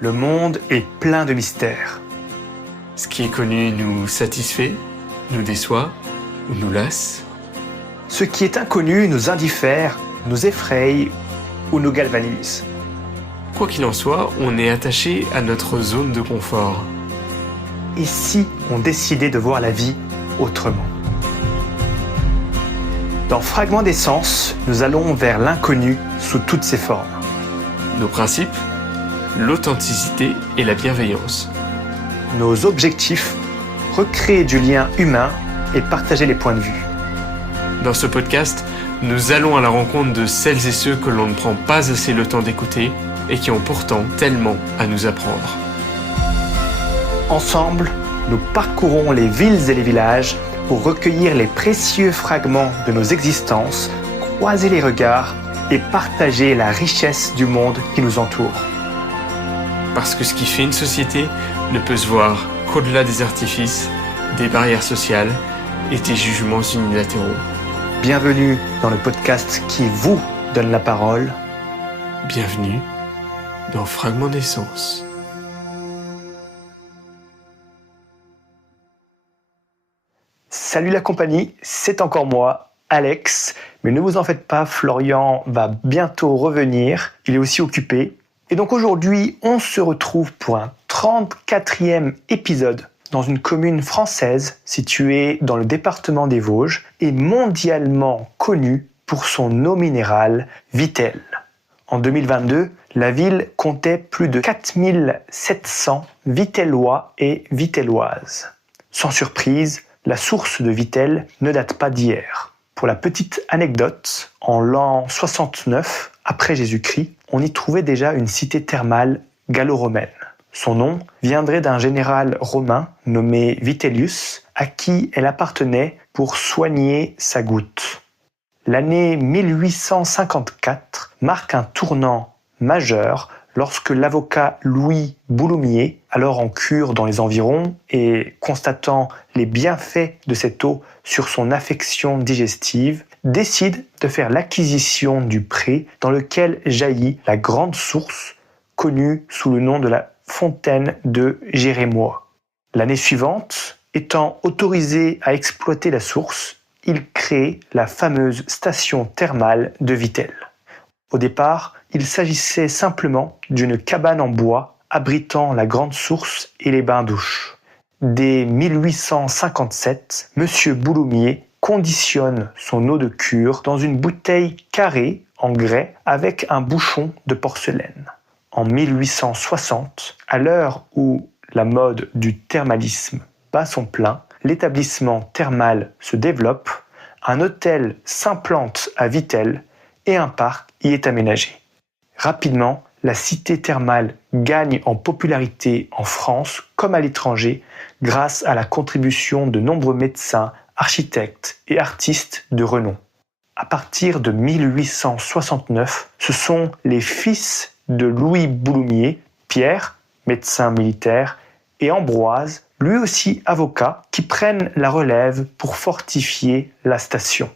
Le monde est plein de mystères. Ce qui est connu nous satisfait, nous déçoit ou nous lasse. Ce qui est inconnu nous indiffère, nous effraie ou nous galvanise. Quoi qu'il en soit, on est attaché à notre zone de confort. Et si on décidait de voir la vie autrement ? Dans Fragments d'essence, nous allons vers l'inconnu sous toutes ses formes. Nos principes, l'authenticité et la bienveillance. Nos objectifs, recréer du lien humain et partager les points de vue. Dans ce podcast, nous allons à la rencontre de celles et ceux que l'on ne prend pas assez le temps d'écouter et qui ont pourtant tellement à nous apprendre. Ensemble, nous parcourons les villes et les villages pour recueillir les précieux fragments de nos existences, croiser les regards et partager la richesse du monde qui nous entoure. Parce que ce qui fait une société ne peut se voir qu'au-delà des artifices, des barrières sociales et des jugements unilatéraux. Bienvenue dans le podcast qui vous donne la parole. Bienvenue dans Fragments d'essence. Salut la compagnie, c'est encore moi, Alex. Mais ne vous en faites pas, Florian va bientôt revenir. Il est aussi occupé. Et donc aujourd'hui, on se retrouve pour un 34e épisode dans une commune française située dans le département des Vosges et mondialement connue pour son eau minérale Vittel. En 2022, la ville comptait plus de 4700 Vitellois et Vitelloises. Sans surprise, la source de Vittel ne date pas d'hier. Pour la petite anecdote, en l'an 69 après Jésus-Christ, on y trouvait déjà une cité thermale gallo-romaine. Son nom viendrait d'un général romain nommé Vitellius, à qui elle appartenait pour soigner sa goutte. L'année 1854 marque un tournant majeur lorsque l'avocat Louis Bouloumier, alors en cure dans les environs et constatant les bienfaits de cette eau sur son affection digestive, décide de faire l'acquisition du pré dans lequel jaillit la grande source connue sous le nom de la fontaine de Jérémois. L'année suivante, étant autorisé à exploiter la source, il crée la fameuse station thermale de Vittel. Au départ, il s'agissait simplement d'une cabane en bois abritant la grande source et les bains-douches. Dès 1857, M. Bouloumier conditionne son eau de cure dans une bouteille carrée en grès avec un bouchon de porcelaine. En 1860, à l'heure où la mode du thermalisme bat son plein, l'établissement thermal se développe, un hôtel s'implante à Vittel et un parc y est aménagé. Rapidement, la cité thermale gagne en popularité en France comme à l'étranger grâce à la contribution de nombreux médecins, architectes et artistes de renom. À partir de 1869, ce sont les fils de Louis Bouloumier, Pierre, médecin militaire, et Ambroise, lui aussi avocat, qui prennent la relève pour fortifier la station.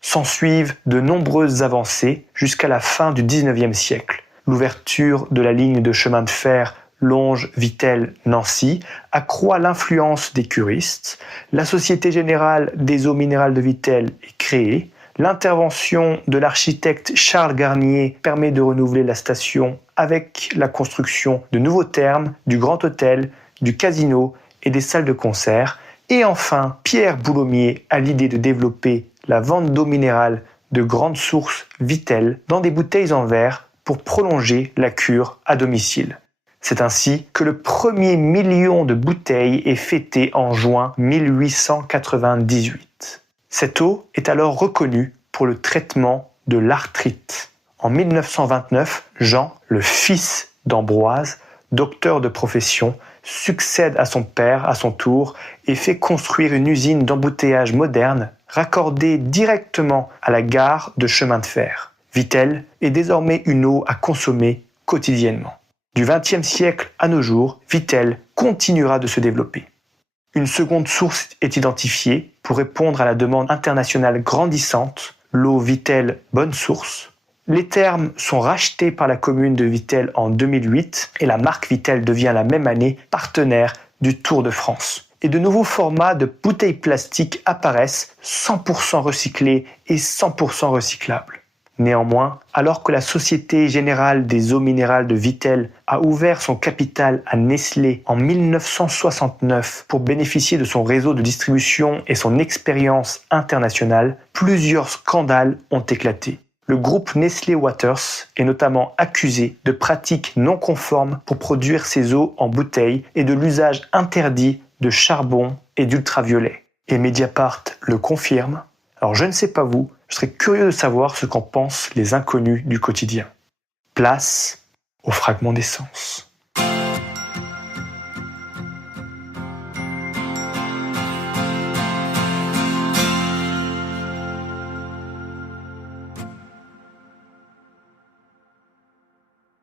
S'ensuivent de nombreuses avancées jusqu'à la fin du XIXe siècle. L'ouverture de la ligne de chemin de fer Longe-Vittel-Nancy accroît l'influence des curistes. La Société Générale des Eaux Minérales de Vittel est créée. L'intervention de l'architecte Charles Garnier permet de renouveler la station avec la construction de nouveaux thermes, du Grand Hôtel, du casino et des salles de concert. Et enfin, Pierre Bouloumier a l'idée de développer la vente d'eau minérale de grande source Vittel dans des bouteilles en verre pour prolonger la cure à domicile. C'est ainsi que le premier million de bouteilles est fêté en juin 1898. Cette eau est alors reconnue pour le traitement de l'arthrite. En 1929, Jean, le fils d'Ambroise, docteur de profession, succède à son père à son tour et fait construire une usine d'embouteillage moderne raccordée directement à la gare de chemin de fer. Vittel est désormais une eau à consommer quotidiennement. Du XXe siècle à nos jours, Vittel continuera de se développer. Une seconde source est identifiée pour répondre à la demande internationale grandissante, l'eau Vittel Bonne Source, Les thermes sont rachetés par la commune de Vittel en 2008 et la marque Vittel devient la même année partenaire du Tour de France. Et de nouveaux formats de bouteilles plastiques apparaissent 100% recyclés et 100% recyclables. Néanmoins, alors que la Société Générale des Eaux Minérales de Vittel a ouvert son capital à Nestlé en 1969 pour bénéficier de son réseau de distribution et son expérience internationale, plusieurs scandales ont éclaté. Le groupe Nestlé Waters est notamment accusé de pratiques non conformes pour produire ses eaux en bouteilles et de l'usage interdit de charbon et d'ultraviolets. Et Mediapart le confirme. Alors je ne sais pas vous, je serais curieux de savoir ce qu'en pensent les inconnus du quotidien. Place au fragment d'essence.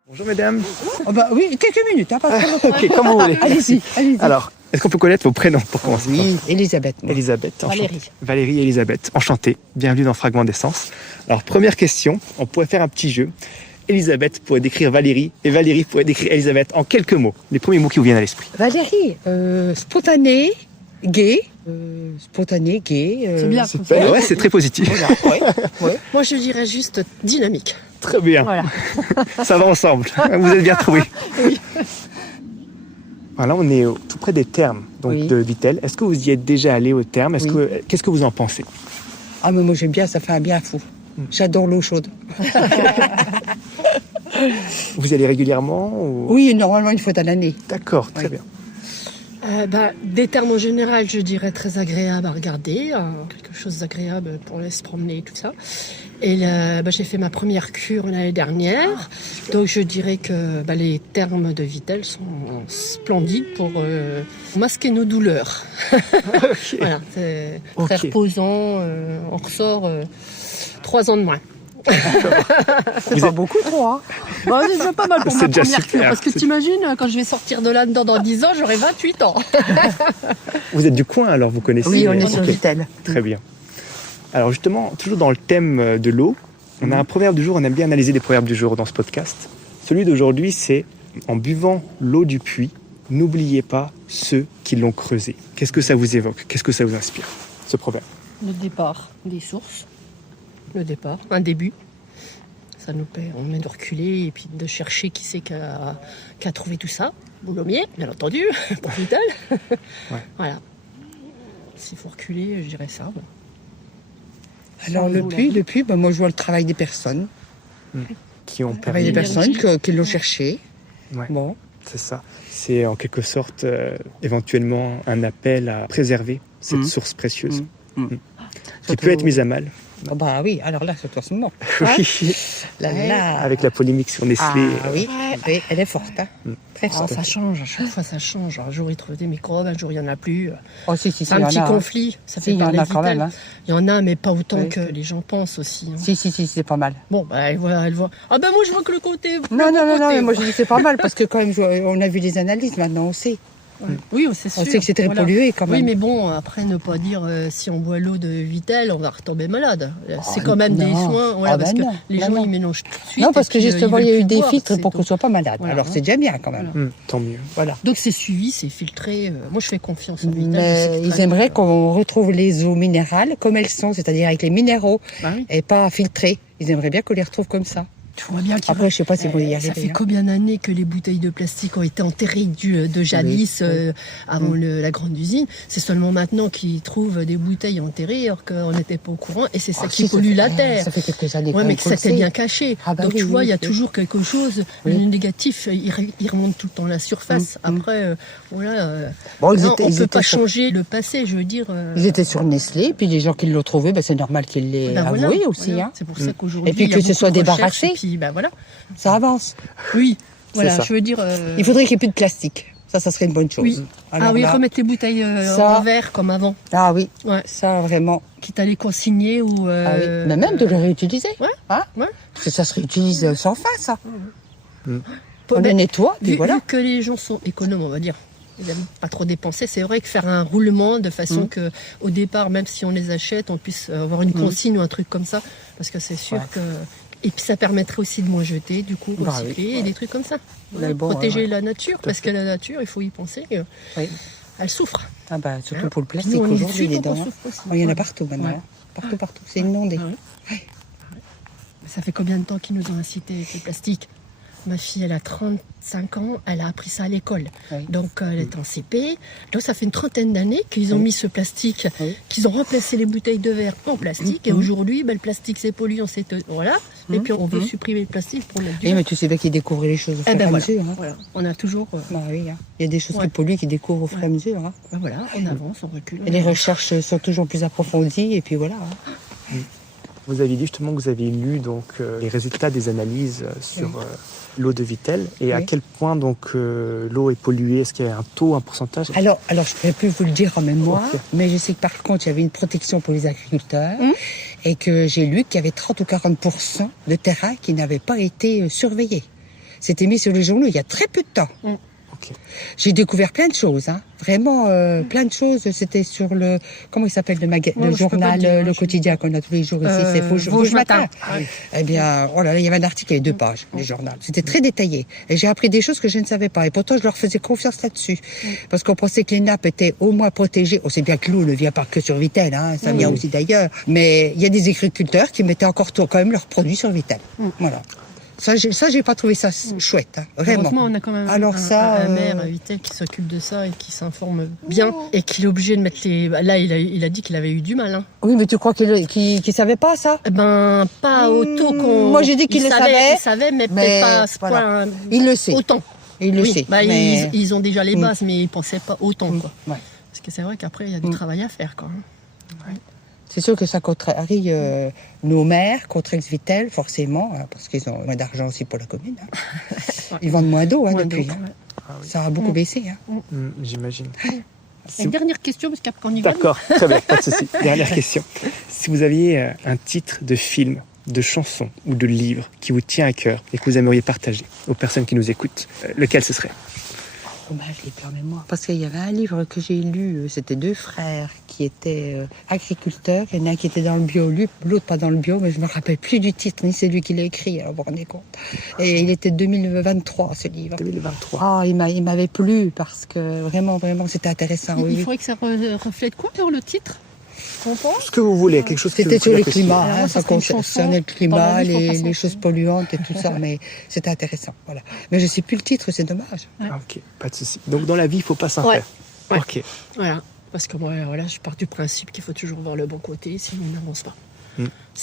Bonjour mesdames. Oh bah oui, quelques minutes, hein, pas trop longtemps. Ok, comme vous voulez. Allez-y, allez-y. Alors, est-ce qu'on peut connaître vos prénoms pour commencer? Oui, Elisabeth. moi. Elisabeth. enchantée. Valérie. Valérie et Elisabeth, enchantée. Bienvenue dans Fragment d'essence. Alors, première question, on pourrait faire un petit jeu. Elisabeth pourrait décrire Valérie et Valérie pourrait décrire Elisabeth en quelques mots. Les premiers mots qui vous viennent à l'esprit. Valérie, spontanée, gay. C'est bien. Super, ouais, c'est très positif. Voilà, ouais. Moi, je dirais juste dynamique. Très bien. Voilà. Ça va ensemble. Vous êtes bien trouvés. Voilà, on est tout près des thermes donc Oui. de Vittel. Est-ce que vous y êtes déjà allé aux thermes? Qu'est-ce que vous en pensez? Ah mais moi j'aime bien, ça fait un bien fou. J'adore l'eau chaude. Vous y allez régulièrement ou... Oui, normalement une fois à l'année. D'accord, très Oui. bien. Des termes en général, je dirais très agréable à regarder, quelque chose d'agréable pour aller se promener et tout ça. Et j'ai fait ma première cure l'année dernière, donc je dirais que les termes de Vittel sont splendides pour masquer nos douleurs. Ok. Voilà, c'est Ok. très reposant, on ressort 3 ans de moins. C'est pas beaucoup trop, hein. Bon, c'est déjà pas mal pour C'est ma déjà première super. cure, parce que t'imagines, quand je vais sortir de là-dedans dans 10 ans, j'aurai 28 ans. Vous êtes du coin alors, vous connaissez? Oui, on est sur Ok. Vittel. Très bien. Alors justement, toujours dans le thème de l'eau, on a un proverbe du jour, on aime bien analyser les proverbes du jour dans ce podcast. Celui d'aujourd'hui, c'est « En buvant l'eau du puits, n'oubliez pas ceux qui l'ont creusé ». Qu'est-ce que ça vous évoque? Qu'est-ce que ça vous inspire, ce proverbe? Le départ des sources, le départ, un début. Ça nous permet de reculer et puis de chercher qui c'est qui a trouvé tout ça. Boulommier, bien entendu, pour Vittel. Ouais. Voilà. S'il faut reculer, je dirais ça. Bon. Alors le puits, moi je vois le travail des personnes. Qui ont Le travail permis... des personnes qui l'ont cherché. Ouais. Bon. C'est ça. C'est en quelque sorte éventuellement un appel à préserver cette source précieuse qui peut être mise à mal. Ah bah oui, alors là, c'est en ce moment. Oui. Là, là. Avec la polémique sur Nestlé. Ah oui, oui, elle est forte, hein. Très Oh, forte. ça change, à chaque fois ça change. Un jour ils trouvent des microbes, un jour il n'y en a plus. Oh si, C'est il y un en petit a, hein. conflit, ça Si, fait il y en parler a quand Vittel. même, hein. Il y en a, mais pas autant Oui. que les gens pensent aussi. Hein. Si, c'est pas mal. Bon, elle voit. Ah ben moi je vois que le côté. Non, côté, mais moi je dis c'est pas mal parce que quand même, on a vu les analyses, maintenant on sait. Oui, c'est sûr. On sait que c'est très Voilà. pollué quand même. Oui, mais bon, après, ne pas dire si on boit l'eau de Vittel, on va retomber malade. C'est quand même des non. soins, voilà, Ah parce ben que non, les non, gens, non. ils mélangent tout de suite. Non, parce et que puis, justement, ils il y a veulent eu plus des boire, filtres c'est pour qu'on tout. soit pas malade. Voilà, Alors hein. c'est déjà bien quand même. Tant mieux. Voilà. Donc c'est suivi, c'est filtré. Moi, je fais confiance en Vittel. je sais Mais que ils très aimeraient bien. qu'on retrouve les eaux minérales comme elles sont, c'est-à-dire avec les minéraux Bah oui. et pas filtrées. Ils aimeraient bien qu'on les retrouve comme ça. Tu vois bien qu'il Après, je sais pas si vous y Ça arriver. fait hein. combien d'années que les bouteilles de plastique ont été enterrées de jadis, avant la grande usine. C'est seulement maintenant qu'ils trouvent des bouteilles enterrées alors qu'on n'était pas au courant. Et c'est ça Ah, qui si, ça pollue fait- la terre. Ça fait quelques années Ouais, qu'on mais le que c'était sait. bien caché. Ah bah Donc oui, tu vois, oui, il y a oui. toujours quelque chose. Oui. Le négatif, il remonte tout le temps à la surface. Après, voilà. Bon, Non, on ne peut étaient pas sur- changer le passé, je veux dire. Ils étaient sur Nestlé, puis les gens qui l'ont trouvé, c'est normal qu'ils l'aient Ben voilà, avoué aussi. voilà. Hein. C'est pour ça qu'aujourd'hui, Et puis il y a que ce beaucoup soit de recherches, débarrassé. et puis, ben voilà. Ça avance. Oui, voilà, ça. je veux dire. Il faudrait qu'il n'y ait plus de plastique. Ça serait une bonne chose. Oui. Alors Ah oui, là- remettre les bouteilles Ça- en verre comme avant. Ah oui, Ouais. ça vraiment. Quitte à les consigner ou. Ah oui. Mais même de le réutiliser. Ouais. Hein Ouais. Parce que ça se réutilise sans fin, ça. On Ben, le nettoie, puis vu, voilà. vu que les gens sont économes, on va dire. Ils n'aiment pas trop dépenser. C'est vrai que faire un roulement de façon que, au départ, même si on les achète, on puisse avoir une consigne ou un truc comme ça. Parce que c'est sûr Ouais. que Et puis ça permettrait aussi de moins jeter, du coup, Bah recycler, oui, et des trucs comme ça. Mais bon, Protéger ouais. la nature, parce que la nature, il faut y penser, Oui. elle souffre. Ah bah, surtout Hein. pour le Puis plastique nous, on est aujourd'hui, dessus, les donc on dents. souffre aussi. Il y en a Ouais. partout maintenant. Ouais. Partout, partout. C'est inondé. Ah ouais. Ça fait combien de temps qu'ils nous ont incités avec le plastique? Ma fille, elle a 35 ans, elle a appris ça à l'école. Oui. Donc, elle est en CP. Donc, ça fait une trentaine d'années qu'ils ont mis ce plastique, Oui. qu'ils ont remplacé les bouteilles de verre en plastique. Et aujourd'hui, le plastique, c'est polluant, voilà. Et puis, on veut supprimer le plastique pour mettre du Eh, verre. mais tu sais bien qu'ils découvrent les choses au fur Eh et ben à voilà. mesure. Hein. Voilà. On a toujours... Bah oui, hein. Il y a des choses Ouais. qui polluent, qui découvrent au fur et à mesure. Hein. ben voilà, on avance, on recule. Et les recherches sont toujours plus approfondies, et puis voilà. Hein. Vous avez dit justement que vous avez lu donc, les résultats des analyses sur l'eau de Vittel et à Oui. quel point donc, l'eau est polluée. Est-ce qu'il y a un taux, un pourcentage? Alors, je ne pourrais plus vous le dire en mémoire, Ok. mais je sais que par contre, il y avait une protection pour les agriculteurs et que j'ai lu qu'il y avait 30 ou 40% de terrains qui n'avaient pas été surveillés. C'était mis sur les journaux il y a très peu de temps. Ok. J'ai découvert plein de choses, hein. Vraiment plein de choses. C'était sur le, comment il s'appelle, le Ouais, le je peux pas journal, te dire, le je- quotidien qu'on a tous les jours ici, c'est Vosges Vosges Matin. Matin. Ouais. Eh bien, oh là là, il y avait un article, il y avait 2 pages, les journaux. C'était très détaillé. Et j'ai appris des choses que je ne savais pas. Et pourtant, je leur faisais confiance là-dessus. Parce qu'on pensait que les nappes étaient au moins protégées. On sait bien que l'eau ne vient pas que sur Vittel, hein. Ça vient aussi d'ailleurs. Mais il y a des agriculteurs qui mettaient encore quand même leurs produits sur Vittel. Voilà. Ça, j'ai pas trouvé ça chouette, hein. Vraiment. Heureusement, on a quand même Alors ça, un maire à Vittel qui s'occupe de ça et qui s'informe bien et qui est obligé de mettre les... Là, il a dit qu'il avait eu du mal. Hein. Oui, mais tu crois qu'il savait pas ça? Eh ben, pas autant qu'on... Moi, j'ai dit qu'il le savait. Il savait, mais Mais peut-être pas à ce voilà. point... Il le sait. Autant. Il le Oui, sait. bah, mais... ils ont déjà les bases, mais ils pensaient pas autant. Quoi. Ouais. Parce que c'est vrai qu'après, il y a du travail à faire. Quoi. C'est sûr que ça contrarie nos maires contre Ex-Vittel, forcément, hein, parce qu'ils ont moins d'argent aussi pour la commune. Hein. Ils vendent moins d'eau Moins depuis. d'eau, Hein. ouais. Ah oui. Ça a beaucoup baissé. Hein. J'imagine. Une dernière question, parce qu'après on y va. D'accord, très bien, pas de souci. Dernière question. Si vous aviez un titre de film, de chanson ou de livre qui vous tient à cœur et que vous aimeriez partager aux personnes qui nous écoutent, lequel ce serait? Oh, ben, je l'ai plus en mémoire. Parce qu'il y avait un livre que j'ai lu, c'était 2 frères qui étaient agriculteurs. Il y en a un qui était dans le bio, l'autre pas dans le bio, mais je me rappelle plus du titre, ni c'est lui qui l'a écrit, alors vous vous rendez compte. Et il était de 2023, ce livre. 2023. Ah, il m'avait plu parce que vraiment, vraiment, c'était intéressant. Il Oui. faudrait que ça reflète quoi sur le titre qu'on pense Ce que vous voulez, quelque chose que C'était vous sur le appréciez. climat, Alors moi, hein, ça ça serait une chanson. concernait le Dans climat, la vie, faut pas les s'en choses faire. polluantes et tout ça, mais c'était intéressant. Voilà. Mais je sais plus le titre, c'est dommage. Ah, ok, pas de souci. Donc dans la vie, il ne faut pas s'en Ouais. faire. Ouais. Ok. Voilà. Parce que moi, voilà, je pars du principe qu'il faut toujours voir le bon côté, sinon on n'avance pas.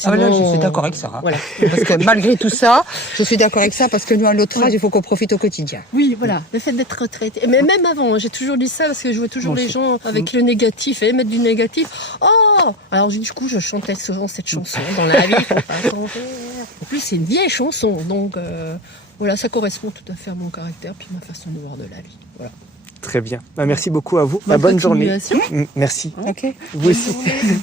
Ah, là, je Sinon, suis d'accord avec ça. Hein. Voilà. Parce que malgré tout ça, je suis d'accord avec ça parce que nous, à notre âge, il faut qu'on profite au quotidien. Oui, voilà, le fait d'être retraité. Mais même avant, j'ai toujours dit ça parce que je vois toujours Moi les aussi. gens avec le négatif et mettre du négatif. Oh. Alors du coup, je chantais souvent cette chanson dans la vie. Faut pas qu'on perd. En plus, c'est une vieille chanson, donc voilà, ça correspond tout à fait à mon caractère puis ma façon de voir de la vie. Voilà. Très bien. Bah, merci beaucoup à vous. Bonne Bonne journée. continuation. Merci. Ok. Vous aussi.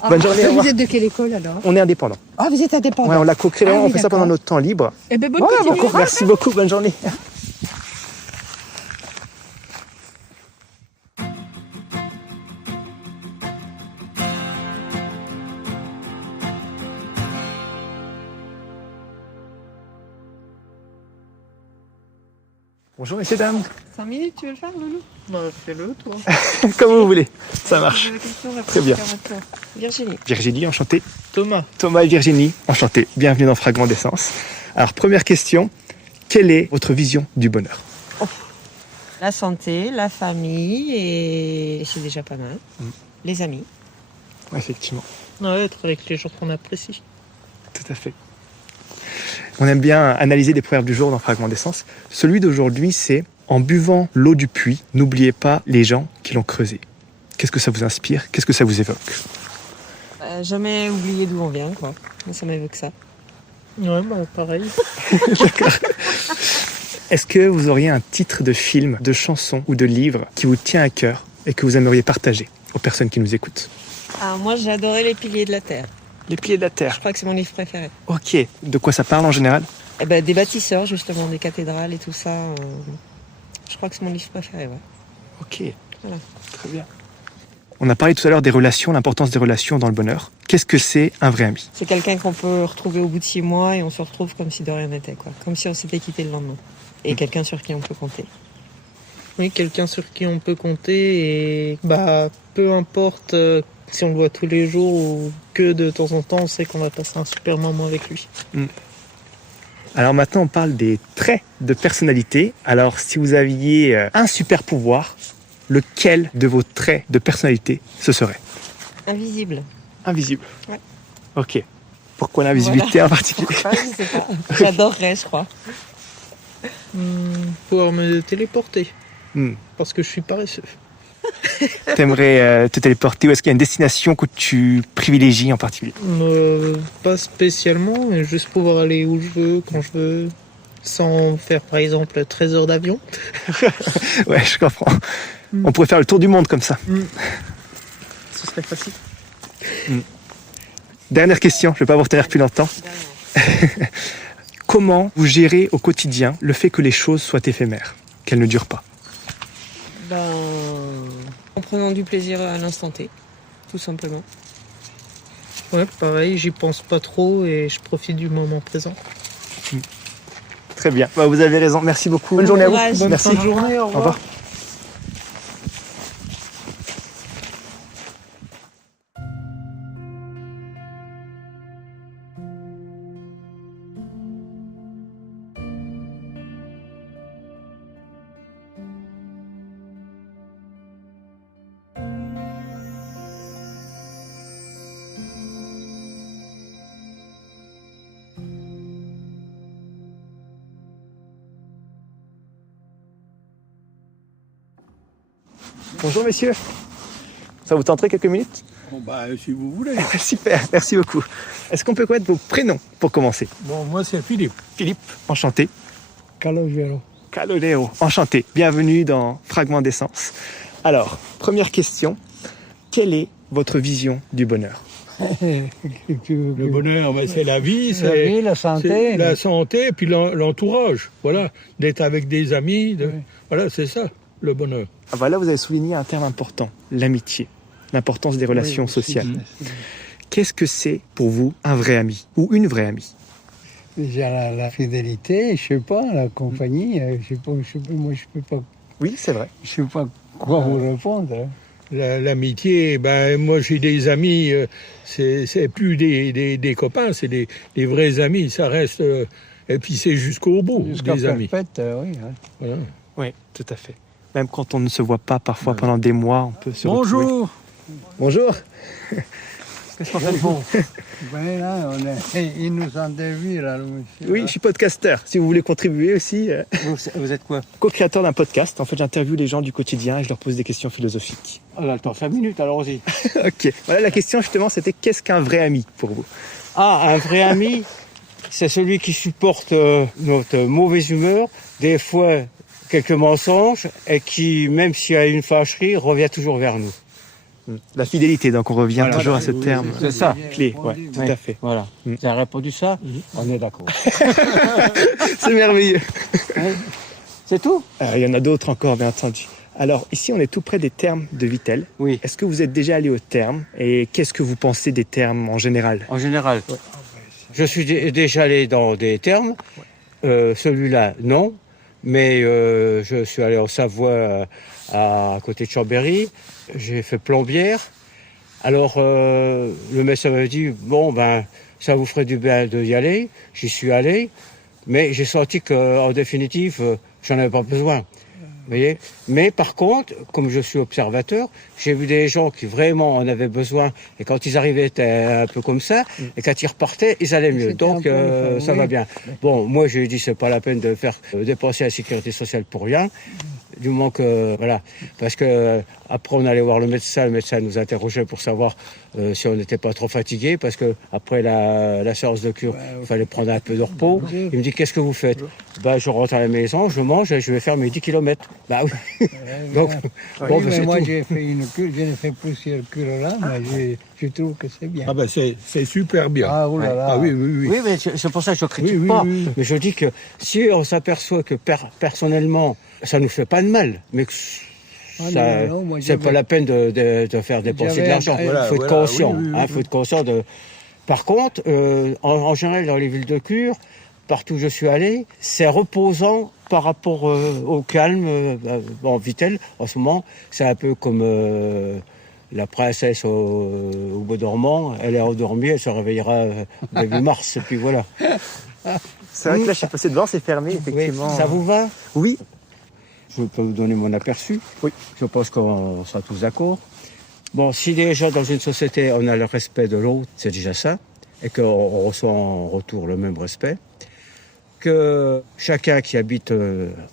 Bonne journée. Au revoir. Vous êtes de quelle école alors? On est indépendant. Ah, vous êtes indépendant. Ouais, on l'a co-créé, Ah on oui, fait ça pendant d'accord. notre temps libre. Eh ben bonne Voilà, continuation. Merci beaucoup, bonne journée. Bonjour messieurs, dames. 5 minutes, tu veux le faire, Loulou? Bah, fais-le, toi. Comme vous voulez, ça marche. La question, la Très bien. maintenant. Virginie. Virginie, enchanté. Thomas. Thomas et Virginie, enchanté. Bienvenue dans Fragment d'essence. Alors, première question, quelle est votre vision du bonheur? La santé, la famille, et c'est déjà pas mal. Les amis. Effectivement, Ouais, être avec les gens qu'on apprécie. tout à fait. On aime bien analyser les proverbes du jour dans Fragment d'essence. Celui d'aujourd'hui, c'est « En buvant l'eau du puits, n'oubliez pas les gens qui l'ont creusé ». Qu'est-ce que ça vous inspire? Qu'est-ce que ça vous évoque? Jamais oublier d'où on vient, quoi. Moi, ça m'évoque ça. Ouais, bah pareil. Est-ce que vous auriez un titre de film, de chanson ou de livre qui vous tient à cœur et que vous aimeriez partager aux personnes qui nous écoutent? Alors, moi, j'ai adoré Les Piliers de la Terre. Les piliers de la Je terre. crois que c'est mon livre préféré. Ok. De quoi ça parle en général? Eh ben, des bâtisseurs, justement, des cathédrales et tout ça. Je crois que c'est mon livre préféré, ouais. Ok. Voilà. Très bien. On a parlé tout à l'heure des relations, l'importance des relations dans le bonheur. Qu'est-ce que c'est un vrai ami? C'est quelqu'un qu'on peut retrouver au bout de 6 mois et on se retrouve comme si de rien n'était, quoi. Comme si on s'était quitté le lendemain. Et quelqu'un sur qui on peut compter. Oui, quelqu'un sur qui on peut compter et peu importe si on le voit tous les jours ou que de temps en temps, on sait qu'on va passer un super moment avec lui. Alors maintenant, on parle des traits de personnalité. Alors, si vous aviez un super pouvoir, lequel de vos traits de personnalité ce serait? Invisible. Invisible. Ouais. Ok. Pourquoi l'invisibilité en particulier? Pourquoi je sais pas. J'adorerais, je crois. Pouvoir me téléporter. Hmm. Parce que je suis paresseux. T'aimerais te téléporter ou est-ce qu'il y a une destination que tu privilégies en particulier? Pas spécialement, mais juste pouvoir aller où je veux, quand je veux, sans faire par exemple 13 heures d'avion. Ouais, je comprends. On pourrait faire le tour du monde comme ça. Ce serait facile. Dernière question, je ne vais pas vous retenir plus longtemps. Comment vous gérez au quotidien le fait que les choses soient éphémères, qu'elles ne durent pas? En prenant du plaisir à l'instant T, tout simplement. Ouais, pareil, j'y pense pas trop et je profite du moment présent. Très bien, vous avez raison, merci beaucoup. Bonne journée à courage. vous. Bonne Merci. fin de journée, au revoir. Bonjour messieurs. Ça vous tenterait quelques minutes? Si vous voulez. Super, merci beaucoup. Est-ce qu'on peut connaître vos prénoms pour commencer? Bon, moi c'est Philippe. Philippe, enchanté. Calogero. Caloleo, enchanté. Bienvenue dans Fragment d'essence. Alors, première question. Quelle est votre vision du bonheur? Le bonheur, c'est la vie, c'est la santé. c'est la santé, puis l'entourage. Voilà, d'être avec des amis. Voilà, c'est ça, le bonheur. Ah bah là, vous avez souligné un terme important, l'amitié, l'importance des relations sociales. Qu'est-ce que c'est pour vous un vrai ami ou une vraie amie? Déjà la fidélité, je sais pas, la compagnie, je sais pas, moi je peux pas, Oui, c'est vrai. je sais pas quoi vous répondre. Hein. L'amitié, moi j'ai des amis, c'est plus des copains, c'est des vrais amis, ça reste, et puis c'est jusqu'au bout, Jusqu'à des amis. perpète, oui. Hein. Voilà. Oui, tout à fait. Même quand on ne se voit pas parfois pendant des mois, on peut se retrouver. Bonjour. Bonjour. Qu'est-ce qu'on fait? Bon. Ben là, il nous interviewe là, le monsieur. Oui, je suis podcasteur. Si vous voulez contribuer aussi, Vous êtes quoi? co-créateur d'un podcast. En fait, j'interviewe les gens du quotidien et je leur pose des questions philosophiques. On a le temps, 5 minutes, allons-y. Ok. Voilà, la question justement, c'était qu'est-ce qu'un vrai ami pour vous? Ah, un vrai ami, c'est celui qui supporte notre mauvaise humeur, des fois quelques mensonges, et qui, même s'il y a une fâcherie, revient toujours vers nous. La fidélité, donc on revient Voilà. toujours à ce terme C'est ça. clé. Ouais, tout à fait. Voilà. Tu as répondu ça? On est d'accord. C'est merveilleux. C'est tout? Il y en a d'autres encore, bien entendu. Alors, ici, on est tout près des thermes de Vittel. Oui. Est-ce que vous êtes déjà allé aux thermes et qu'est-ce que vous pensez des thermes en général? En général. Je suis déjà allé dans des thermes. Celui-là, non. Mais je suis allé en Savoie, à côté de Chambéry. J'ai fait plombière. Alors, le médecin m'avait dit, bon, ça vous ferait du bien d'y aller. J'y suis allé. Mais j'ai senti qu'en définitive, j'en avais pas besoin. Vous voyez? Mais par contre, comme je suis observateur, j'ai vu des gens qui vraiment en avaient besoin. Et quand ils arrivaient, c'était un peu comme ça. Et quand ils repartaient, ils allaient mieux. Donc, ça va bien. Bon, moi, j'ai dit, c'est pas la peine de faire dépenser la sécurité sociale pour rien. Du moment que, voilà. Parce que, après, on allait voir le médecin nous interrogeait pour savoir si on n'était pas trop fatigué. Parce que, après la séance de cure, il fallait prendre un peu de repos. Il me dit, qu'est-ce que vous faites? Je rentre à la maison, je mange et je vais faire mes 10 km. Bah oui. Donc, Oui, mais c'est moi tout. j'ai fait une cure, je n'ai fait plusieurs cures là, mais je trouve que c'est bien. C'est super bien. Ah, oh là là. Ah oui, oui, oui. Oui, mais c'est pour ça que je ne critique Oui, oui, pas. oui. Mais je dis que si on s'aperçoit que personnellement, ça ne nous fait pas de mal, mais que moi, c'est pas la peine de faire dépenser de J'avais l'argent. Il faut être conscient. Faut être conscient de. Par contre, en général, dans les villes de cure, partout où je suis allé, c'est reposant par rapport au calme. Bon, Vittel, en ce moment, c'est un peu comme la princesse au bois dormant. Elle est endormie, elle se réveillera début mars, et puis voilà. C'est vrai que là, je suis passé devant, c'est fermé, effectivement. Ça vous va? Oui. Je peux vous donner mon aperçu. Oui. Je pense qu'on sera tous d'accord. Bon, si déjà dans une société, on a le respect de l'autre, c'est déjà ça, et qu'on reçoit en retour le même respect, que chacun qui habite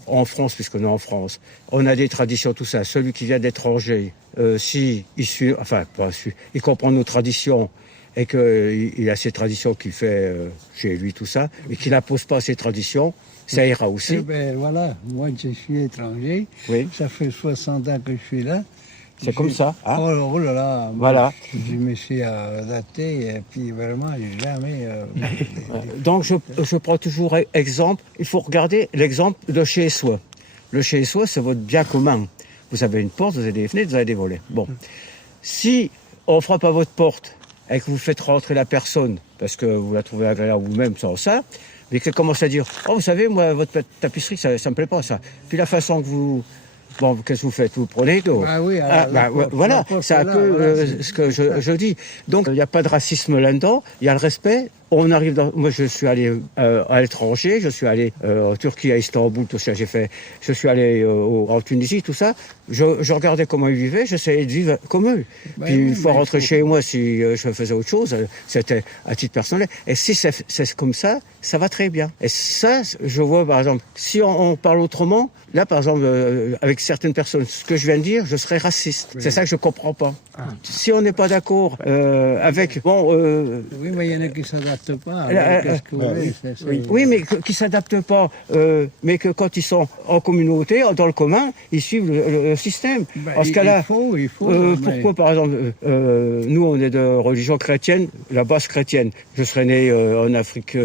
en France, puisqu'on est en France, on a des traditions, tout ça. Celui qui vient d'étranger, si il suit, enfin, pas suit, il comprend nos traditions, et qu'il a ses traditions qu'il fait chez lui, tout ça, et qu'il n'impose pas ses traditions, ça ira aussi. Eh ben voilà, moi je suis étranger, Oui. ça fait 60 ans que je suis là. C'est comme ça. Hein. Oh là là, Voilà. Je me suis adapté et puis vraiment jamais... Donc je prends toujours exemple, il faut regarder l'exemple de chez soi. Le chez soi, c'est votre bien commun. Vous avez une porte, vous avez des fenêtres, vous avez des volets. Bon, si on frappe à votre porte et que vous faites rentrer la personne, parce que vous la trouvez agréable vous-même sans ça, mais qu'elle commence à dire « Oh, vous savez, moi, votre tapisserie, ça me plaît pas, ça. » Puis la façon que vous... Bon, qu'est-ce que vous faites? Vous prenez l'eau. Ah oui, voilà, c'est un peu ce que je dis. Donc, il n'y a pas de racisme là-dedans, il y a le respect. On arrive dans... Moi, je suis allé à l'étranger, je suis allé en Turquie, à Istanbul, tout ça, je suis allé en Tunisie, tout ça. Je regardais comment ils vivaient, j'essayais de vivre comme eux. Puis, une fois rentré chez moi, si je faisais autre chose, c'était à titre personnel. Et si c'est comme ça, ça va très bien. Et ça, je vois, par exemple, si on parle autrement, là, par exemple, avec certaines personnes, ce que je viens de dire, je serais raciste. Oui. C'est ça que je comprends pas. Ah. Si on n'est pas d'accord avec... Bon, oui, mais il y en a qui s'adaptent pas. Qu'est-ce que vous voulez, oui, mais qui s'adaptent pas. Mais que quand ils sont en communauté, dans le commun, ils suivent le système. En ce cas-là, il faut, pourquoi, par exemple, nous, on est de religion chrétienne, la base chrétienne. Je serais né en Afrique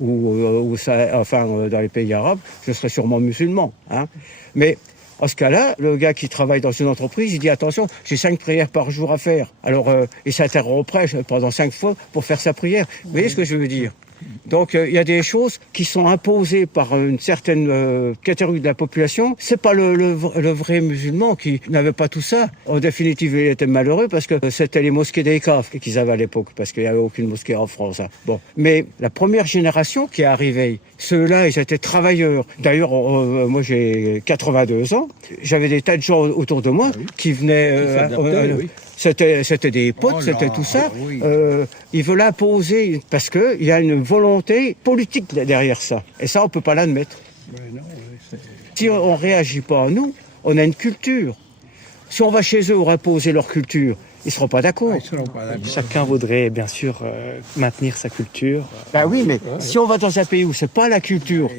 ou dans les pays arabes, je serais sûrement musulman. Hein. Mais en ce cas-là, le gars qui travaille dans une entreprise, il dit attention, j'ai 5 prières par jour à faire. Alors, il s'interrompt pendant 5 fois pour faire sa prière. Vous voyez ce que je veux dire? Donc, il y a des choses qui sont imposées par une certaine catégorie de la population. C'est pas le vrai musulman qui n'avait pas tout ça. En définitive, il était malheureux parce que c'était les mosquées des Cafres qu'ils avaient à l'époque, parce qu'il n'y avait aucune mosquée en France. Hein. Bon, mais la première génération qui est arrivée, ceux-là, ils étaient travailleurs. D'ailleurs, moi, j'ai 82 ans. J'avais des tas de gens autour de moi qui venaient... C'était des potes, c'était tout ça. Oui. Ils veulent imposer parce qu'il y a une volonté politique derrière ça. Et ça, on ne peut pas l'admettre. Si on ne réagit pas à nous, on a une culture. Si on va chez eux pour imposer leur culture, ils ne seront pas d'accord. Chacun voudrait, bien sûr, maintenir sa culture. Ben oui, mais si on va dans un pays où ce n'est pas la culture...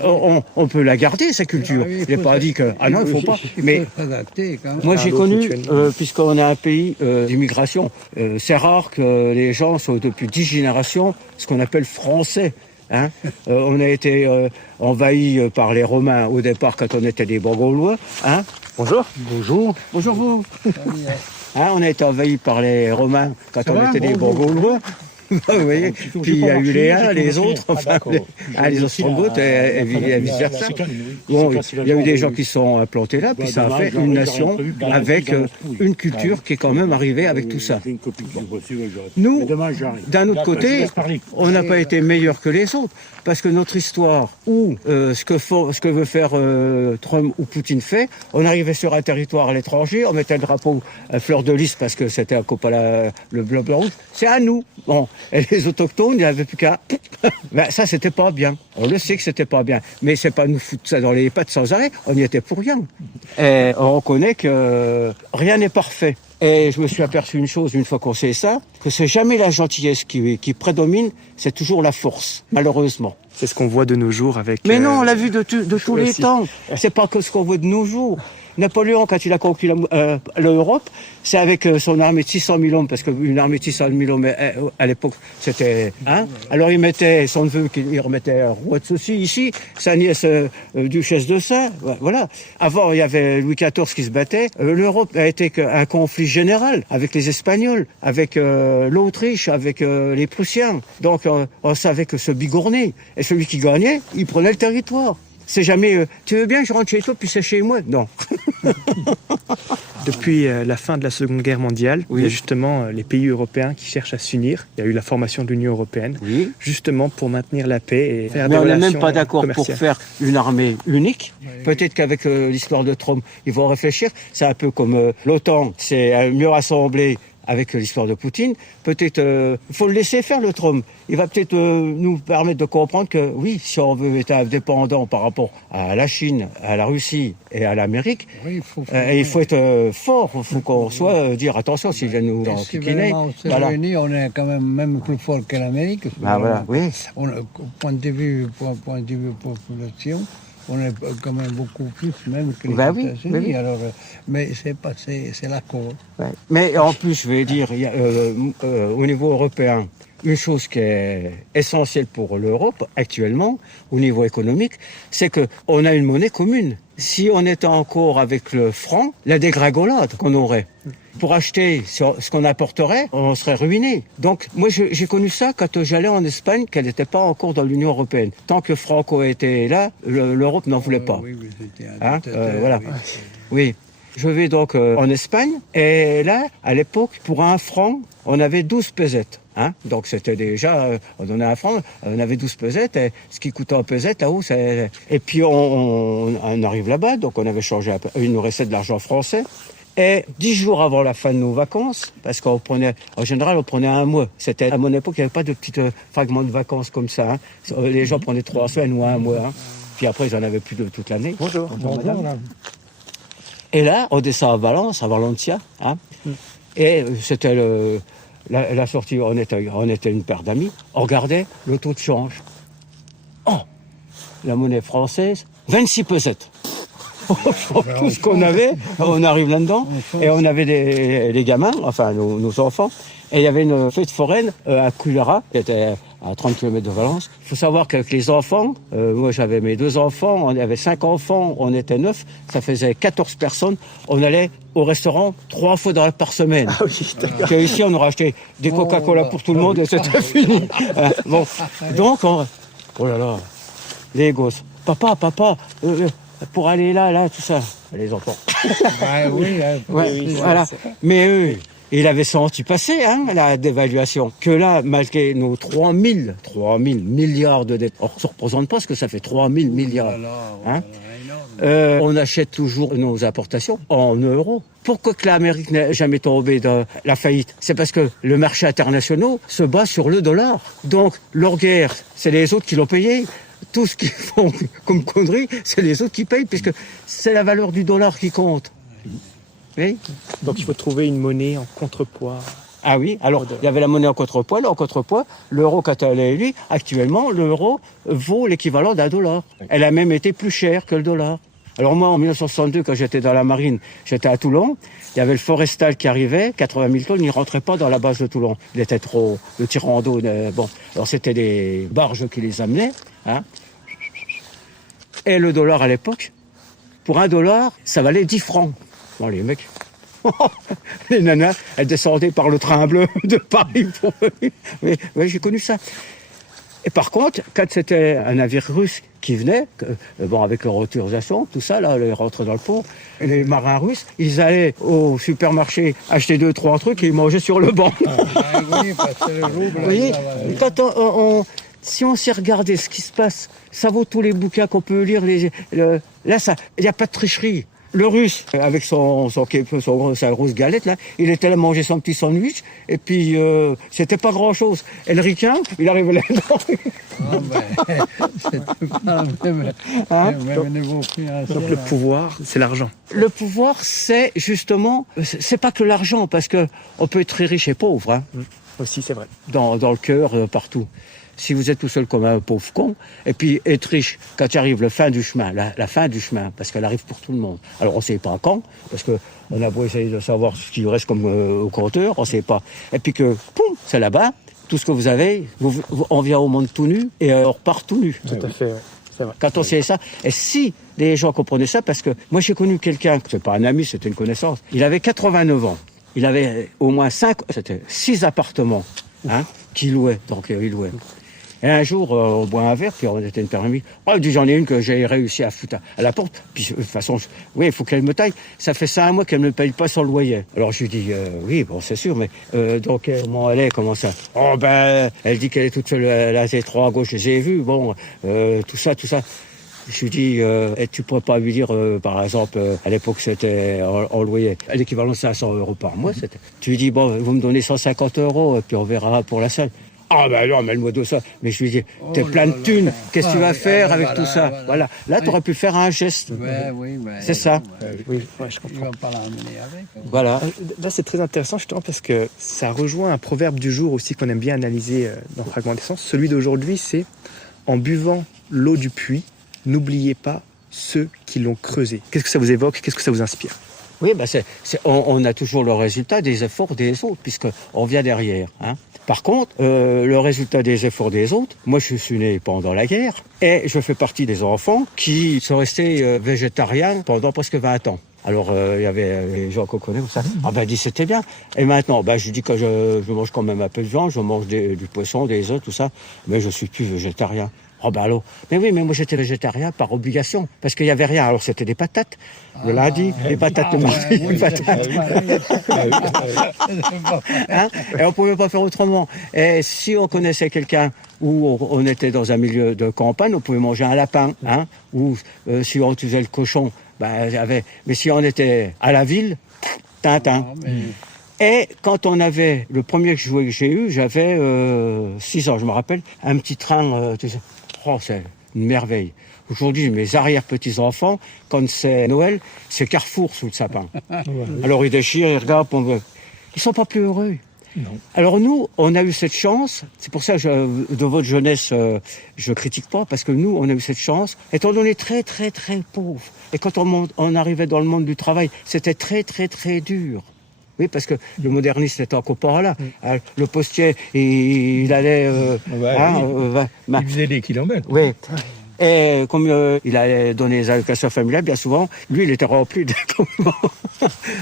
On peut la garder, sa culture. Il n'est pas dit que... Ah non, il ne faut pas. Mais moi, j'ai connu, puisqu'on est un pays d'immigration, c'est rare que les gens soient depuis 10 générations ce qu'on appelle français. Hein. On a été envahis par les Romains au départ quand on était des Gaulois. Hein. Bonjour. Bonjour. Bonjour vous. Hein, on a été envahis par les Romains quand on était des Gaulois. Vous voyez, puis il y a eu les uns, les autres, enfin, les Ostrogoths et vice-versa. Bon, il y a eu des gens qui sont implantés là, puis ça a fait une nation avec une culture qui est quand même arrivée avec tout ça. Nous, d'un autre côté, on n'a pas été meilleurs que les autres, parce que notre histoire, ou ce que veut faire Trump ou Poutine fait, on arrivait sur un territoire à l'étranger, on mettait le drapeau à fleur de lys parce que c'était un copain le bleu rouge, c'est à nous. Bon. Et les autochtones, il n'y avait plus qu'à... Ben, ça, c'était pas bien. On le sait que c'était pas bien. Mais c'est pas nous foutre ça dans les pattes sans arrêt. On y était pour rien. Et on reconnaît que rien n'est parfait. Et je me suis aperçu une chose, une fois qu'on sait ça, que c'est jamais la gentillesse qui prédomine, c'est toujours la force, malheureusement. C'est ce qu'on voit de nos jours avec... Mais non, on l'a vu de tous les temps. C'est pas que ce qu'on voit de nos jours. Napoléon, quand il a conquis l'Europe, c'est avec son armée de 600 000 hommes, parce qu'une armée de 600 000 hommes, à l'époque, c'était... Alors il mettait son neveu, il remettait un roi de ceci ici, sa nièce duchesse de ça, voilà. Avant, il y avait Louis XIV qui se battait. L'Europe a été un conflit général avec les Espagnols, avec l'Autriche, avec les Prussiens. Donc on savait que se bigourner. Et celui qui gagnait, il prenait le territoire. C'est jamais tu veux bien que je rentre chez toi puis c'est chez moi? Non. Depuis la fin de la Seconde Guerre mondiale, il y a justement les pays européens qui cherchent à s'unir. Il y a eu la formation de l'Union européenne, justement pour maintenir la paix et faire des relations commerciales. Mais on n'est même pas d'accord pour faire une armée unique. Peut-être qu'avec l'histoire de Trump, ils vont réfléchir. C'est un peu comme l'OTAN, c'est mieux rassemblé avec l'histoire de Poutine. Peut-être faut le laisser faire, le Trump. Il va peut-être nous permettre de comprendre que oui, si on veut être indépendant par rapport à la Chine, à la Russie et à l'Amérique, il faut être fort. Il faut qu'on soit dire attention s'ils viennent nous enquiquiner. Si vraiment on s'est réunis, on est quand même plus fort que l'Amérique. Voilà, oui. Au point de vue population, on est quand même beaucoup plus même que les États-Unis. Oui. Alors, mais c'est l'accord. Ouais. Mais en plus, je vais dire, il y a, au niveau européen, une chose qui est essentielle pour l'Europe actuellement, au niveau économique, c'est que on a une monnaie commune. Si on était encore avec le franc, la dégringolade qu'on aurait. Pour acheter ce qu'on apporterait, on serait ruiné. Donc, moi, j'ai connu ça quand j'allais en Espagne, qu'elle n'était pas encore dans l'Union européenne. Tant que Franco était là, l'Europe n'en voulait pas. Voilà. Oui. Je vais donc en Espagne, et là, à l'époque, pour 1 franc, on avait 12 pesettes. Donc c'était déjà, on donnait 1 franc, on avait 12 pesettes, et ce qui coûtait 1 pesette là-haut, c'est... Et puis on arrive là-bas, donc on avait changé, il nous restait de l'argent français. Et 10 jours avant la fin de nos vacances, parce qu'en général, on prenait 1 mois. C'était, à mon époque, il n'y avait pas de petits fragments de vacances comme ça. Les gens prenaient 3 semaines ou 1 mois. Puis après, ils en avaient plus de toute l'année. Bonjour. Et là, on descend à Valence, à Valencia. Et c'était la sortie, on était une paire d'amis. On regardait le taux de change. Oh, la monnaie française, 26 pesettes. Tout ce qu'on avait, on arrive là-dedans, et on avait des gamins, enfin nos enfants, et il y avait une fête foraine à Culara, qui était à 30 km de Valence. Il faut savoir qu'avec les enfants, moi j'avais mes 2 enfants, on avait 5 enfants, on était 9, ça faisait 14 personnes, on allait au restaurant 3 fois par semaine. Ah oui, d'accord. Et ici on aurait acheté des Coca-Cola pour tout le monde et c'était fini. Bon, donc, oh là là, les gosses, papa, pour aller là, tout ça. Les enfants. Voilà. Mais eux, il avait senti passer, la dévaluation. Que là, malgré nos 3 000 milliards de dettes, on ne se représente pas ce que ça fait, 3 000 milliards. On achète toujours nos importations en euros. Pourquoi que l'Amérique n'a jamais tombé dans la faillite? C'est parce que le marché international se bat sur le dollar. Donc, leur guerre, c'est les autres qui l'ont payé. Tout ce qu'ils font comme conneries, c'est les autres qui payent, puisque c'est la valeur du dollar qui compte. Oui. Donc il faut trouver une monnaie en contrepoids. Ah oui, alors il y avait la monnaie en contrepoids. L'euro, quand elle est élue, actuellement, l'euro vaut l'équivalent d'$1. Elle a même été plus chère que le dollar. Alors moi, en 1962, quand j'étais dans la marine, j'étais à Toulon, il y avait le Forestal qui arrivait, 80 000 tonnes, il ne rentrait pas dans la base de Toulon. Il était trop, le tirant d'eau, bon. Alors c'était des barges qui les amenaient, Et le dollar à l'époque, pour $1, ça valait 10 francs. Bon, les mecs, les nanas, elles descendaient par le train bleu de Paris pour venir. Oui, j'ai connu ça. Et par contre, quand c'était un navire russe qui venait, avec leur autorisation, tout ça, là, ils rentraient dans le port, et les marins russes, ils allaient au supermarché acheter 2-3 trucs et ils mangeaient sur le banc. Oui, parce que le rouble... Vous voyez, quand si on sait regarder ce qui se passe, ça vaut tous les bouquins qu'on peut lire. Là, il n'y a pas de tricherie. Le Russe, avec sa grosse galette, là, il était là manger son petit sandwich, et puis c'était pas grand-chose. Et le ricain, il arrivait là-dedans. C'est pas le même niveau. Donc le pouvoir, c'est l'argent. Le pouvoir, c'est justement, c'est pas que l'argent, parce que on peut être très riche et pauvre. Aussi, c'est vrai. Dans le cœur, partout. si vous êtes tout seul comme un pauvre con, et puis être riche quand il arrive la fin du chemin, parce qu'elle arrive pour tout le monde. Alors on ne sait pas quand, parce qu'on a beau essayer de savoir ce qui reste comme au compteur, on ne sait pas. Et puis que, poum, c'est là-bas, tout ce que vous avez, on vient au monde tout nu, et on repart tout nu. Tout à fait, ouais. C'est vrai. Quand on sait ça, et si les gens comprenaient ça, parce que moi j'ai connu quelqu'un, c'est pas un ami, c'était une connaissance, il avait 89 ans, il avait au moins 6 appartements qu'il louait, donc il louait. Et un jour, on boit un verre, puis on était une permis. Oh, il dit, j'en ai une que j'ai réussi à foutre à la porte. Puis, de toute façon, oui, il faut qu'elle me taille. Ça fait 5 mois qu'elle ne me paye pas son loyer. Alors, je lui dis, oui, bon, c'est sûr, mais donc, comment elle est, comment ça? Oh, ben, elle dit qu'elle est toute seule, elle a ses 3 à gauche, je les ai vus, bon, tout ça. Je lui dis, et tu pourrais pas lui dire, par exemple, à l'époque c'était en loyer, l'équivalent de 500 € par mois, c'était. Tu lui dis, bon, vous me donnez 150 €, et puis on verra pour la salle. Ah ben non, mais le mot de ça. Mais je lui dis, t'es plein de thunes, qu'est-ce que tu vas faire avec tout ça? Voilà. Là, tu aurais pu faire un geste. C'est ça. Oui, ouais, je comprends. Tu vas pas l'emmener avec. Voilà. Là, c'est très intéressant justement parce que ça rejoint un proverbe du jour aussi qu'on aime bien analyser dans Fragment d'essence. Celui d'aujourd'hui, c'est « En buvant l'eau du puits, n'oubliez pas ceux qui l'ont creusé ». Qu'est-ce que ça vous évoque? Qu'est-ce que ça vous inspire? Oui, ben on a toujours le résultat des efforts des autres, puisqu'on vient derrière. Par contre, le résultat des efforts des autres, moi je suis né pendant la guerre, et je fais partie des enfants qui sont restés végétariens pendant presque 20 ans. Alors, il y avait les gens qu'on connaît comme ça. Ah ben, dit c'était bien. Et maintenant, je dis que je mange quand même un peu de viande, je mange du poisson, des œufs, tout ça, mais je suis plus végétarien. Oh ben alors, mais oui, mais moi j'étais végétarien par obligation, parce qu'il n'y avait rien. Alors c'était des patates, le lundi, des patates de mardi, des patates. Et on pouvait pas faire autrement. Et si on connaissait quelqu'un où on était dans un milieu de campagne, on pouvait manger un lapin, ou si on faisait le cochon, mais si on était à la ville, Tintin. Et quand on avait, le premier jouet que j'ai eu, j'avais 6 ans, je me rappelle, un petit train, c'est une merveille. Aujourd'hui, mes arrière-petits-enfants, quand c'est Noël, c'est Carrefour sous le sapin. Alors ils déchirent, ils regardent, ils sont pas plus heureux. Non. Alors nous, on a eu cette chance, c'est pour ça que de votre jeunesse, je critique pas, parce que nous, on a eu cette chance, étant donné très très très pauvre. Et quand on arrivait dans le monde du travail, c'était très très très dur. Oui, parce que le moderniste était encore pas là. Le postier, il allait... il faisait des kilomètres. Oui. Et comme il allait donner les allocations familiales, bien souvent, lui, il était rempli de compliments.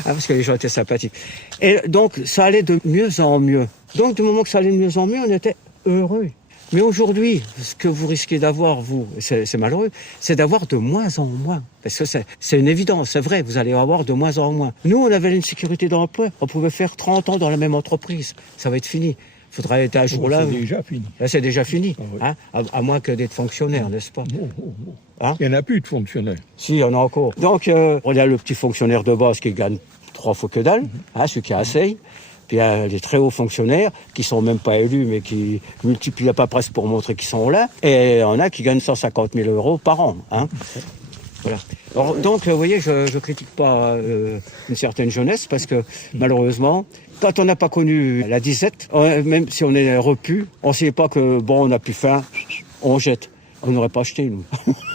Parce que les gens étaient sympathiques. Et donc, ça allait de mieux en mieux. Donc, du moment que ça allait de mieux en mieux, on était heureux. Mais aujourd'hui, ce que vous risquez d'avoir, vous, c'est malheureux, c'est d'avoir de moins en moins. Parce que c'est une évidence, c'est vrai, vous allez avoir de moins en moins. Nous, on avait une sécurité d'emploi, on pouvait faire 30 ans dans la même entreprise. Ça va être fini. Il faudra être un jour là. C'est déjà fini. Là, c'est déjà fini, à moins que d'être fonctionnaire, n'est-ce pas? Il n'y en a plus de fonctionnaires. Si, il y en a encore. Donc, on a le petit fonctionnaire de base qui gagne 3 fois que dalle, celui qui essaye. Puis il y a les très hauts fonctionnaires qui sont même pas élus, mais qui multiplient la paperasse pour montrer qu'ils sont là. Et il y en a qui gagnent 150 000 € par an. Voilà. Alors, donc, vous voyez, je critique pas une certaine jeunesse, parce que malheureusement, quand on n'a pas connu la disette, même si on est repu, on ne sait pas que, on n'a plus faim, on jette. On n'aurait pas acheté, nous.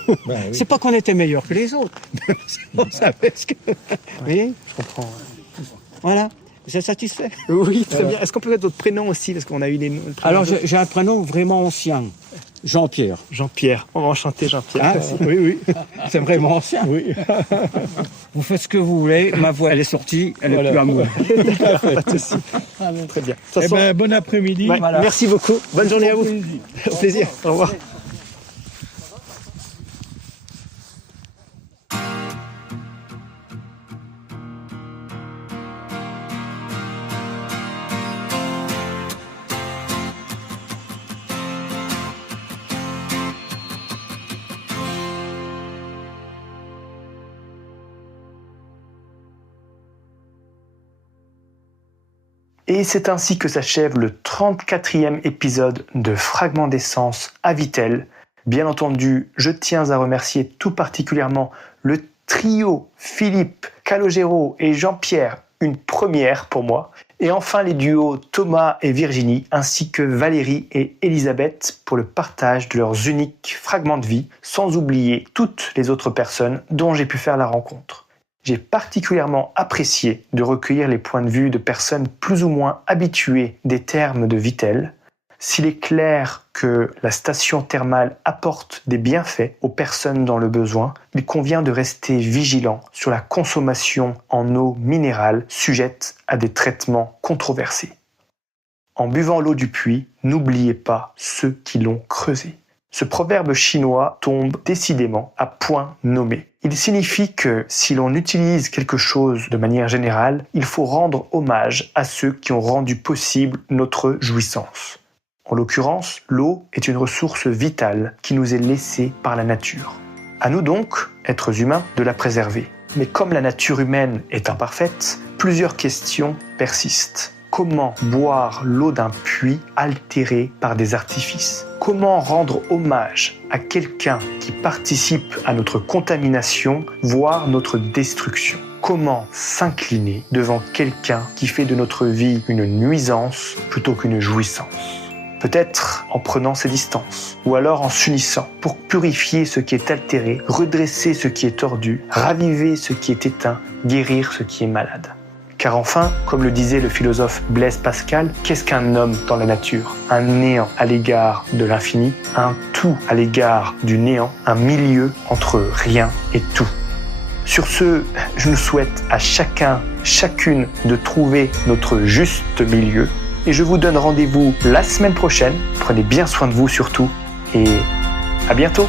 Oui. C'est pas qu'on était meilleurs que les autres. On savait ce que... Vous voyez ? Je comprends. Voilà. Vous êtes satisfait? Oui, très bien. Est-ce qu'on peut mettre votre prénom aussi? Parce qu'on a eu les noms. Alors, j'ai un prénom vraiment ancien. Jean-Pierre. Jean-Pierre. On va enchanter Jean-Pierre. Oui. C'est vraiment ancien. Oui. Vous faites ce que vous voulez. Ma voix, elle est sortie. Elle est plus à moi. Pas de souci. Très bien. Bon après-midi. Ouais, voilà. Merci beaucoup. Bonne journée à vous. Au plaisir. Au revoir. Et c'est ainsi que s'achève le 34e épisode de Fragment d'essence à Vittel. Bien entendu, je tiens à remercier tout particulièrement le trio Philippe, Calogero et Jean-Pierre, une première pour moi. Et enfin les duos Thomas et Virginie, ainsi que Valérie et Elisabeth pour le partage de leurs uniques fragments de vie, sans oublier toutes les autres personnes dont j'ai pu faire la rencontre. J'ai particulièrement apprécié de recueillir les points de vue de personnes plus ou moins habituées des termes de Vittel. S'il est clair que la station thermale apporte des bienfaits aux personnes dans le besoin, il convient de rester vigilant sur la consommation en eau minérale sujette à des traitements controversés. En buvant l'eau du puits, n'oubliez pas ceux qui l'ont creusée. Ce proverbe chinois tombe décidément à point nommé. Il signifie que si l'on utilise quelque chose de manière générale, il faut rendre hommage à ceux qui ont rendu possible notre jouissance. En l'occurrence, l'eau est une ressource vitale qui nous est laissée par la nature. À nous donc, êtres humains, de la préserver. Mais comme la nature humaine est imparfaite, plusieurs questions persistent. Comment boire l'eau d'un puits altéré par des artifices ? Comment rendre hommage à quelqu'un qui participe à notre contamination, voire notre destruction ? Comment s'incliner devant quelqu'un qui fait de notre vie une nuisance plutôt qu'une jouissance ? Peut-être en prenant ses distances, ou alors en s'unissant pour purifier ce qui est altéré, redresser ce qui est tordu, raviver ce qui est éteint, guérir ce qui est malade. Car enfin, comme le disait le philosophe Blaise Pascal, qu'est-ce qu'un homme dans la nature ? Un néant à l'égard de l'infini, un tout à l'égard du néant, un milieu entre rien et tout. Sur ce, je nous souhaite à chacun, chacune de trouver notre juste milieu. Et je vous donne rendez-vous la semaine prochaine. Prenez bien soin de vous surtout. Et à bientôt.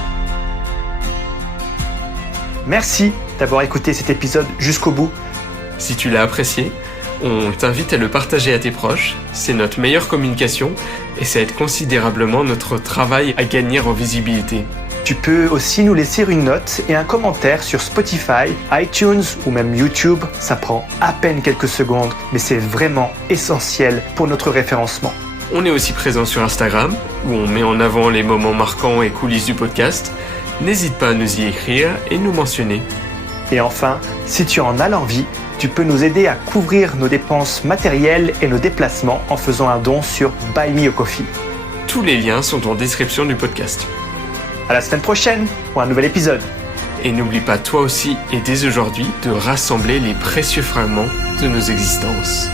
Merci d'avoir écouté cet épisode jusqu'au bout. Si tu l'as apprécié, on t'invite à le partager à tes proches. C'est notre meilleure communication et ça aide considérablement notre travail à gagner en visibilité. Tu peux aussi nous laisser une note et un commentaire sur Spotify, iTunes ou même YouTube. Ça prend à peine quelques secondes, mais c'est vraiment essentiel pour notre référencement. On est aussi présent sur Instagram, où on met en avant les moments marquants et coulisses du podcast. N'hésite pas à nous y écrire et nous mentionner. Et enfin, si tu en as l'envie, tu peux nous aider à couvrir nos dépenses matérielles et nos déplacements en faisant un don sur Buy Me a Coffee. Tous les liens sont en description du podcast. À la semaine prochaine pour un nouvel épisode. Et n'oublie pas toi aussi et dès aujourd'hui de rassembler les précieux fragments de nos existences.